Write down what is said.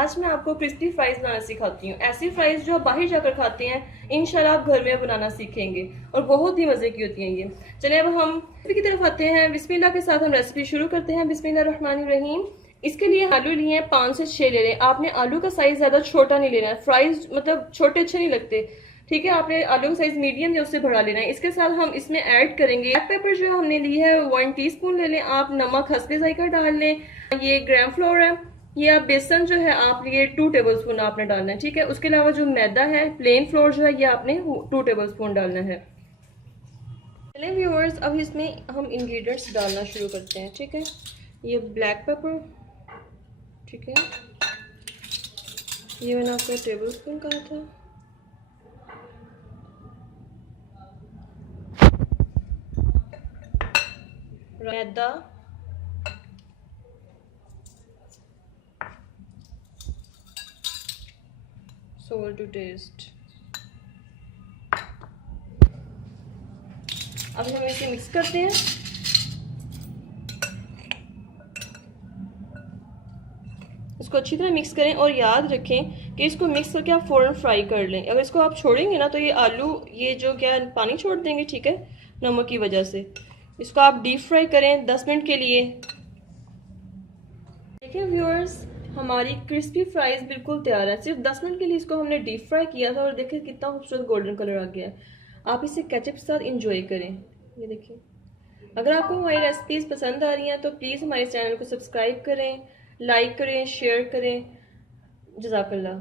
आज मैं आपको क्रिस्पी फ्राइज बनाना सिखाती हूँ। ऐसी फ्राइज जो आप बाहर जाकर खाते हैं, इंशाल्लाह आप घर में बनाना सीखेंगे और बहुत ही मजे की होती हैं ये। चलिए अब हम रेसिपी की तरफ आते हैं। बिस्मिल्लाह के साथ हम रेसिपी शुरू करते हैं। बिस्मिल्लाहिर्रहमानिर्रहीम। इसके लिए आलू लिए हैं 5 से 6 ले लें। आपने आलू का साइज ज्यादा छोटा नहीं लेना है, फ्राइज मतलब छोटे अच्छे नहीं लगते, ठीक है। आपने आलू का साइज मीडियम या उससे बढ़ा लेना है। इसके साथ हम इसमें ऐड करेंगे ब्लैक पेपर जो हमने ली है 1 टीस्पून ले लें। आप नमक हस्बे जायका डाल लें। ये ग्राम फ्लोर है। ये आप बेसन जो है आप ये 2 टेबलस्पून आपने डालना है, ठीक है। उसके अलावा जो मैदा है प्लेन फ्लोर जो है ये आपने 2 टेबलस्पून डालना है। चलिए व्यूअर्स, अब इसमें हम इंग्रेडिएंट्स डालना शुरू करते हैं, ठीक है। ये ब्लैक पेपर, ठीक है, ये मैंने आपको टेबलस्पून कहा था। मैदा, salt to taste। अब हम इसे मिक्स करते हैं। इसको अच्छी तरह मिक्स करें और याद रखें कि इसको मिक्स करके आप फ़ौरन फ्राई कर लें। अगर इसको आप छोड़ेंगे ना तो ये आलू ये जो क्या पानी छोड़ देंगे, ठीक है, नमक की वजह से। इसको आप डीप फ्राई करें 10 मिनट के लिए। देखिए व्यूअर्स, हमारी क्रिस्पी फ्राइज बिल्कुल तैयार है। सिर्फ 10 मिनट के लिए इसको हमने डीप फ्राई किया था और देखिए कितना खूबसूरत गोल्डन कलर आ गया है। आप इसे केचप के साथ इंजॉय करें। ये देखिए, अगर आपको हमारी रेसिपीज पसंद आ रही हैं तो प्लीज़ हमारे चैनल को सब्सक्राइब करें, लाइक करें, शेयर करें। जज़ाकल्लाह।